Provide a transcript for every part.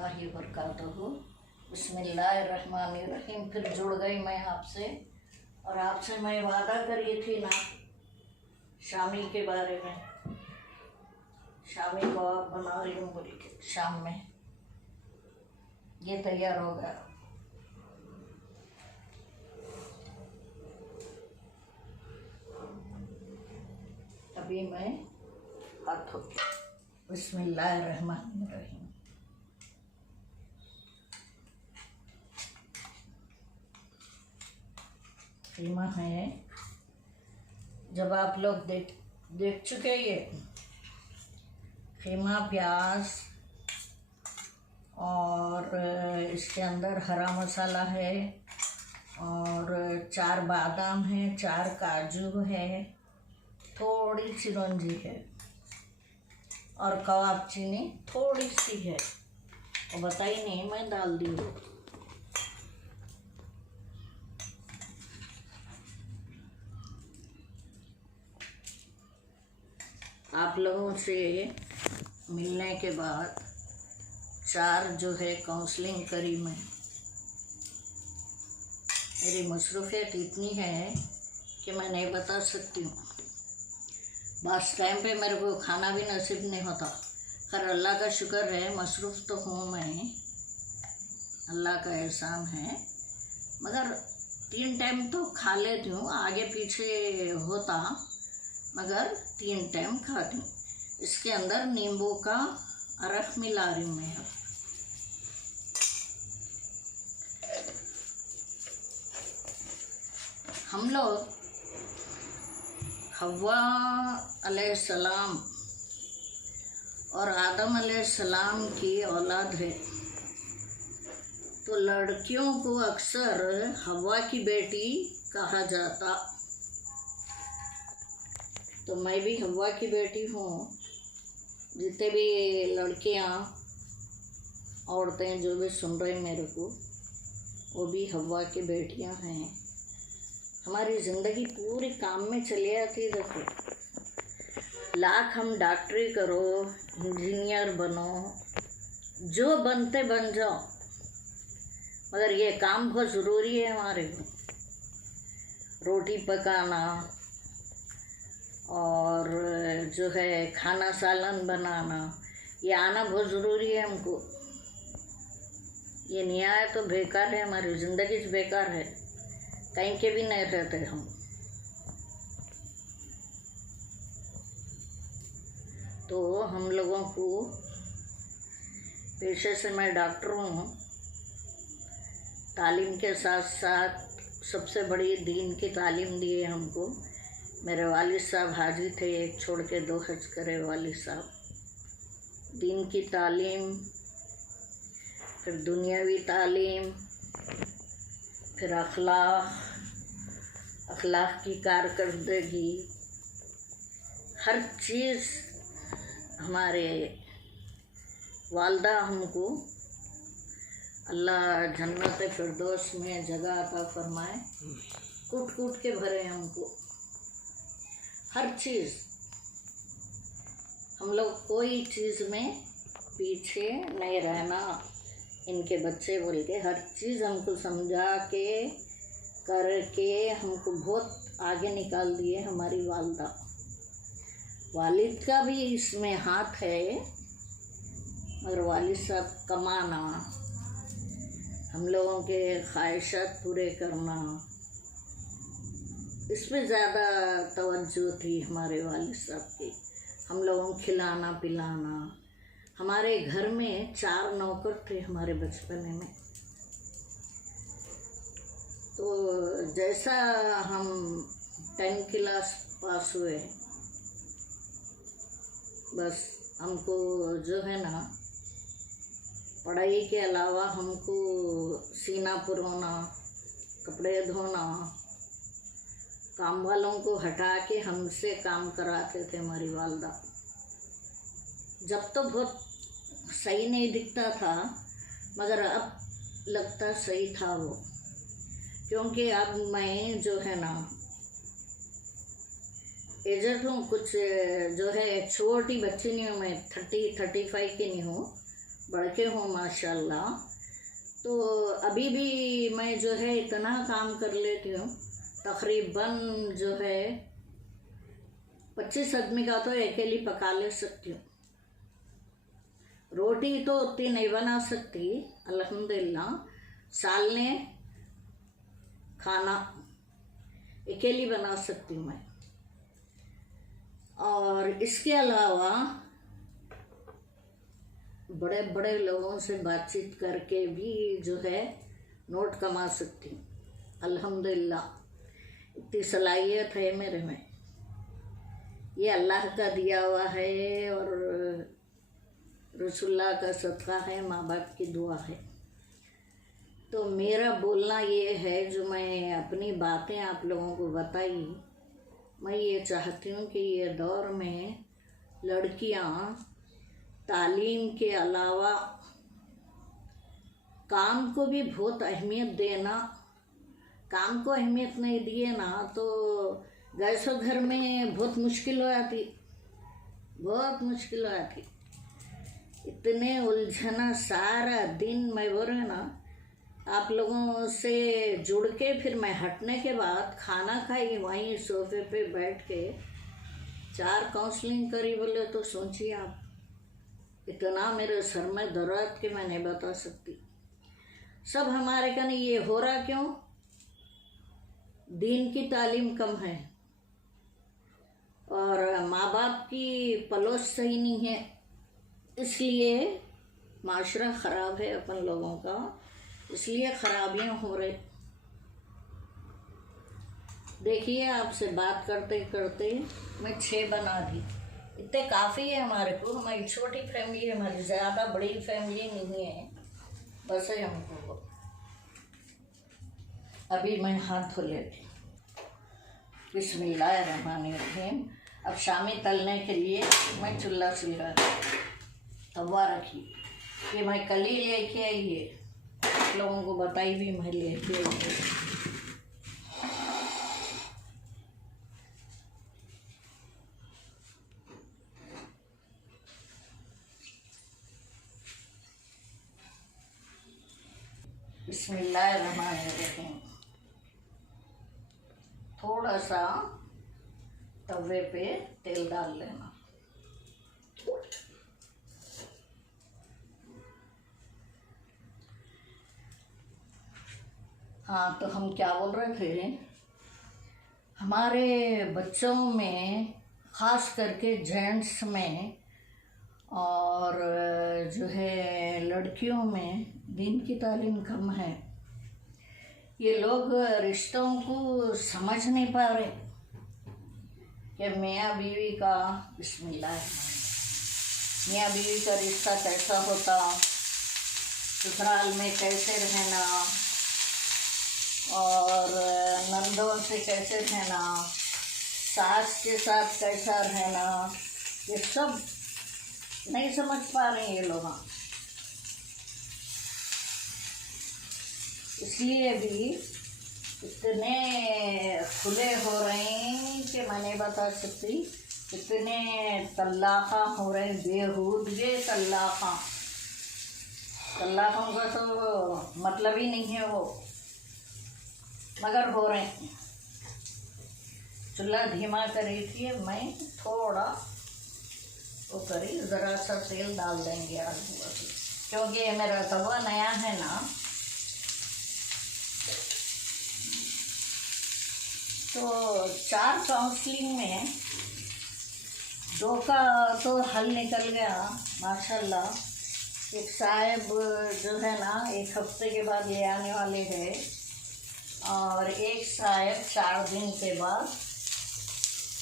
रहमतुल्लाहि व बरकातहू। बिस्मिल्लाहिर्रहमानिर्रहीम। फिर जुड़ गई मैं आपसे, और आपसे मैं वादा करी थी ना शामी के बारे में। शामी को आप बना रही हूँ बोली थी शाम में, ये तैयार हो गया। अभी मैं हाथ धो के बिस्मिल्लाहिर्रहमानिर्रहीम। कीमा है, जब आप लोग देख चुके ये कीमा, प्याज और इसके अंदर हरा मसाला है, और 4 बादाम है, 4 काजू है, थोड़ी चिरौंजी है, और कबाब चीनी थोड़ी सी है, और बताई नहीं मैं डाल दी हूँ। आप लोगों से मिलने के बाद 4 जो है काउंसलिंग करी मैं। मेरी मसरूफियत इतनी है कि मैं नहीं बता सकती हूँ। बस टाइम पे मेरे को खाना भी नसीब नहीं होता। खैर अल्लाह का शुक्र है, मसरूफ़ तो हूँ मैं, अल्लाह का एहसान है। मगर 3 टाइम तो खा लेती हूँ, आगे पीछे होता, मगर 3 टाइम खाती हूँ। इसके अंदर नींबू का अरख मिला रही हूँ मैं। हम लोग हव्वा अलैहिस्सलाम और आदम अलैहिस्सलाम की औलाद है, तो लड़कियों को अक्सर हव्वा की बेटी कहा जाता। तो मैं भी हव्वा की बेटी हूँ। जितने भी लड़कियाँ, औरतें जो भी सुन रहे मेरे को, वो भी हव्वा की बेटियाँ हैं। हमारी ज़िंदगी पूरी काम में चली आती। देखो, लाख हम डॉक्टरी करो, इंजीनियर बनो, जो बनते बन जाओ, मगर ये काम बहुत ज़रूरी है हमारे को। रोटी पकाना और जो है खाना सालन बनाना, ये आना बहुत ज़रूरी है हमको। ये नहीं आया तो बेकार है, हमारी ज़िंदगी बेकार है, कहीं के भी नहीं रहते हम। तो हम लोगों को, पेशे से मैं डॉक्टर हूँ, तालीम के साथ साथ सबसे बड़ी दीन की तालीम दी है हमको। मेरे वालिद साहब हाजी थे, एक छोड़ के 2 हज करे वालिद साहब। दीन की तालीम, फिर दुनियावी तालीम, फिर अखलाक की कारकर्दगी, हर चीज़ हमारे वालदा हमको, अल्लाह जन्नत फिरदौस में जगह अता फरमाए, कूट कूट के भरे हमको हर चीज़। हम लोग कोई चीज़ में पीछे नहीं रहना, इनके बच्चे बोल के हर चीज़ हमको समझा के करके हमको बहुत आगे निकाल दिए हमारी वालदा। वालिद का भी इसमें हाथ है, मगर वालिद साहब कमाना, हम लोगों के ख्वाहिशात पूरे करना, इसमें ज़्यादा तवज्जो थी हमारे वालिद साहब की। हम लोगों को खिलाना पिलाना। हमारे घर में 4 नौकर थे हमारे बचपने में। तो जैसा हम 10 क्लास पास हुए, बस हमको जो है ना, पढ़ाई के अलावा हमको सीना पुरोना, कपड़े धोना, काम वालों को हटा के हमसे काम कराते थे हमारी वालदा। जब तो बहुत सही नहीं दिखता था, मगर अब लगता सही था वो, क्योंकि अब मैं जो है ना एजड हूँ, कुछ जो है छोटी बच्ची नहीं हूँ मैं, 30-35 की नहीं हूँ, बड़के हों माशाल्लाह। तो अभी भी मैं जो है इतना काम कर लेती हूँ, तकरीबन जो है 25 आदमी का तो अकेली पका ले सकती हूँ। रोटी तो उतनी नहीं बना सकती, अल्हम्दुलिल्लाह। सालने खाना अकेली बना सकती हूँ मैं। और इसके अलावा बड़े बड़े लोगों से बातचीत करके भी जो है नोट कमा सकती हूँ, अल्हम्दुलिल्लाह। इतनी सलाहियत है मेरे में, ये अल्लाह का दिया हुआ है और रसूलुल्लाह का सदका है, माँ बाप की दुआ है। तो मेरा बोलना ये है, जो मैं अपनी बातें आप लोगों को बताई, मैं ये चाहती हूँ कि ये दौर में लड़कियाँ तालीम के अलावा काम को भी बहुत अहमियत देना। काम को अहमियत नहीं दिए ना तो गैसों घर में बहुत मुश्किल हो जाती, बहुत मुश्किल हो जाती। इतने उलझना सारा दिन, मैं बोल रही ना, आप लोगों से जुड़ के फिर मैं हटने के बाद खाना खाई, वहीं सोफे पे बैठ के 4 काउंसलिंग करी, बोले तो सोचिए आप, इतना मेरे सर में दर्द कि मैं नहीं बता सकती। सब हमारे का नहीं, ये हो रहा क्यों? दीन की तालीम कम है और माँ बाप की पलोस सही नहीं है, इसलिए माशरा ख़राब है अपन लोगों का, इसलिए खराबियाँ हो रही। देखिए, आपसे बात करते करते मैं 6 बना दी, इतने काफ़ी है हमारे को। हमारी छोटी फैमिली है, हमारी ज़्यादा बड़ी फैमिली नहीं है, बस है हमको। अभी मैं हाथ धो लेती। बिस्मिल्लाहिर्रहमानिर्रहीम। अब शामी तलने के लिए मैं चूल्हा तवा रखी, ये मैं कल ही लेके आई है, आप लोगों को बताई भी मैं लेके आई है। बिस्मिल्लाहिर्रहमानिर्रहीम। थोड़ा सा तवे पे तेल डाल लेना। हाँ, तो हम क्या बोल रहे थे, हमारे बच्चों में ख़ास करके जेंट्स में और जो है लड़कियों में दीन की तालीम कम है। ये लोग रिश्तों को समझ नहीं पा रहे कि मियाँ बीवी का, बिस्मिल्लाह, मियाँ बीवी का रिश्ता कैसा होता, ससुराल में कैसे रहना और नंदों से कैसे रहना, सास के साथ कैसा रहना, ये सब नहीं समझ पा रहे हैं ये लोग। इसलिए भी इतने खुले हो रहे हैं कि मैं नहीं बता सकती। इतने तल्लाक़ा हो रहे, बेहूदगे तल्लाक़ा। तल्लाक़ों का तो मतलब ही नहीं है वो, मगर हो रहे हैं। चूल्हा धीमा करी थी, मैं थोड़ा वो करी, ज़रा सा तेल डाल देंगे आलू अभी, क्योंकि ये मेरा तवा नया है ना। तो 4 काउंसलिंग में 2 का तो हल निकल गया माशाल्लाह। एक साहब जो है ना 1 हफ्ते के बाद ले आने वाले हैं और एक साहब 4 दिन के बाद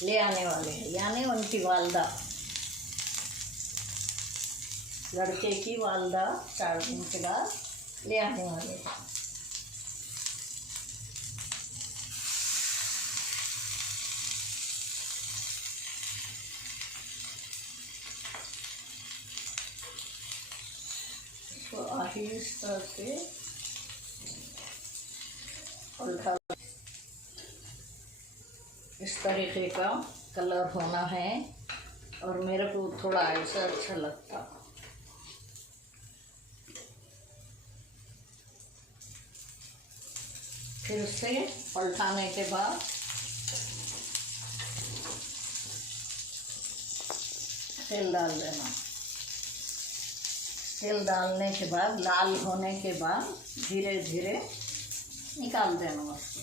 ले आने वाले हैं, यानी उनकी वालदा, लड़के की वालदा 4 दिन के बाद ले आने वाले हैं। तो आहिस्ता से उल्टा, इस तरीके का कलर होना है और मेरे को थोड़ा ऐसा अच्छा लगता। फिर से पलटाने के बाद तेल डाल देना। तेल डालने के बाद लाल होने के बाद धीरे धीरे निकाल देना उसको।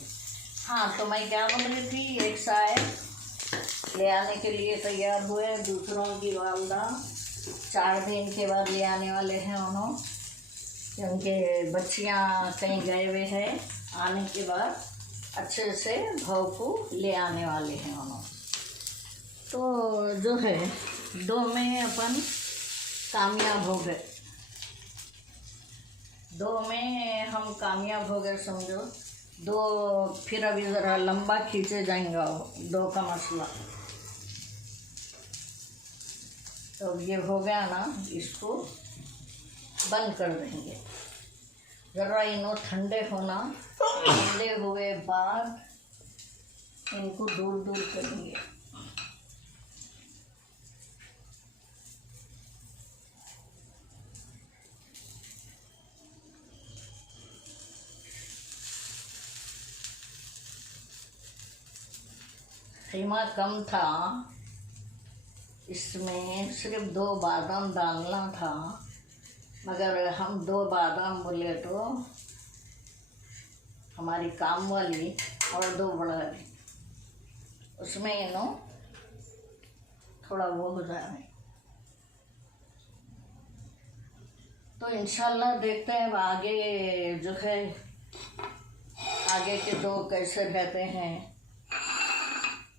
हाँ, तो मैं क्या बोल रही थी, एक साइड ले आने के लिए तैयार हुए, दूसरों की वालदा 4 दिन के बाद ले आने वाले हैं उन्होंने, क्योंकि बच्चियाँ कहीं गए हुए हैं। आने के बाद अच्छे से भाव को ले आने वाले हैं उन्होंने। तो जो है 2 में अपन कामयाब हो गए, 2 में हम कामयाब हो गए समझो। 2 फिर अभी ज़रा लंबा खींचे जाएंगे 2 का मसला। तो ये हो गया ना, इसको बंद कर देंगे। ज़रा इनको ठंडे होना, ठंडे हुए बाद इनको दूर दूर करेंगे। कीमा कम था, इसमें सिर्फ 2 बादाम डालना था, मगर हम 2 बादाम बोले तो हमारी काम वाली और 2 बड़ा ली, उसमें इन्हों थोड़ा वो हो जाए। तो इंशाल्लाह देखते हैं आगे जो है, आगे के 2 कैसे रहते हैं,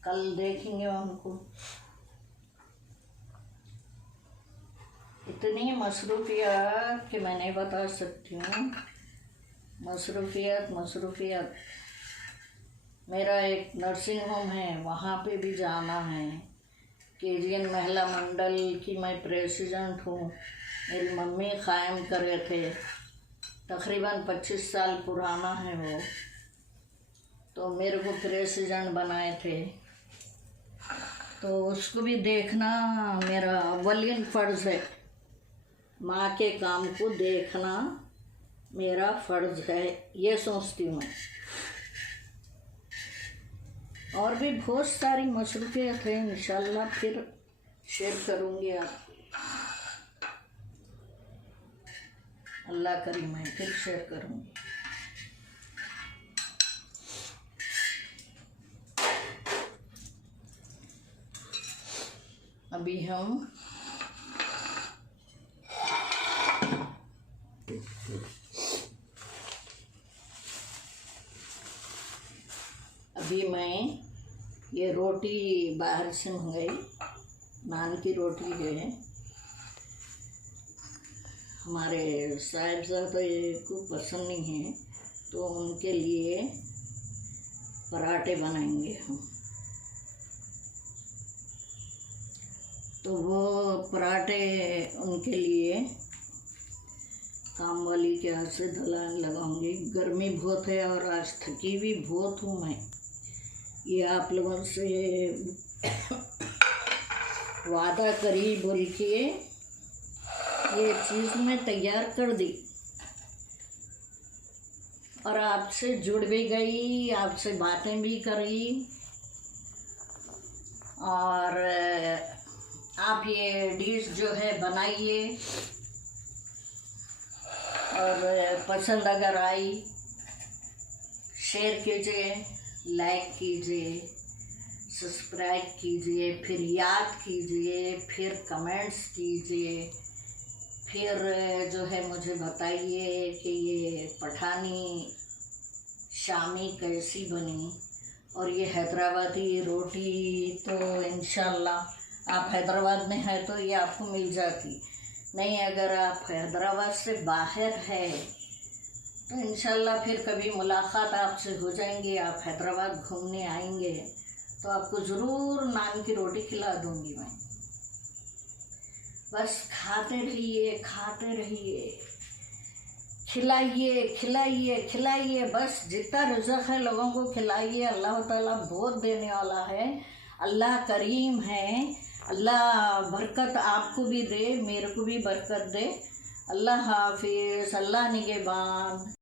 कल देखेंगे उनको। इतनी मसरूफियत कि मैं नहीं बता सकती हूँ। मसरूफियत। मेरा एक नर्सिंग होम है, वहाँ पे भी जाना है। केजीएन महिला मंडल की मैं प्रेसिडेंट हूँ, मेरी मम्मी क़ायम करे थे, तकरीबन 25 साल पुराना है वो, तो मेरे को प्रेसिडेंट बनाए थे। तो उसको भी देखना मेरा अव्वलीन फ़र्ज़ है, माँ के काम को देखना मेरा फ़र्ज़ है, ये सोचती हूँ। और भी बहुत सारी मसरूफ़ियत है, इंशाल्लाह फिर शेयर करूँगी आप, अल्लाह करीम है, फिर शेयर करूँगी। अभी हम मैं ये रोटी बाहर से मंगाई, नान की रोटी है। हमारे साहिबजादा को पसंद नहीं है, तो उनके लिए पराठे बनाएंगे हम। तो वो पराठे उनके लिए काम वाली के हाथ से धुलाने लगाऊंगी। गर्मी बहुत है और आज थकी भी बहुत हूँ मैं। ये आप लोगों से वादा करी बोल के ये चीज़ मैं तैयार कर दी और आपसे जुड़ भी गई, आपसे बातें भी करी, और आप ये डिश जो है बनाइए, और पसंद अगर आई शेयर कीजिए, लाइक कीजिए, सब्सक्राइब कीजिए, फिर याद कीजिए, फिर कमेंट्स कीजिए, फिर जो है मुझे बताइए कि ये पठानी शामी कैसी बनी। और ये हैदराबादी रोटी तो इंशाल्लाह आप हैदराबाद में है तो ये आपको मिल जाती, नहीं अगर आप हैदराबाद से बाहर है तो इंशाल्लाह फिर कभी मुलाकात आपसे हो जाएंगी, आप हैदराबाद घूमने आएंगे तो आपको ज़रूर नान की रोटी खिला दूंगी मैं। बस खाते रहिए, खाते रहिए, खिलाइए खिलाइए खिलाइए, बस जितना रिज़्क़ है लोगों को खिलाइए। अल्लाह ताला बहुत देने वाला है, अल्लाह करीम है, अल्लाह बरकत आपको भी दे, मेरे को भी बरकत दे। अल्लाह हाफिज़, अल्लाह निगहबान।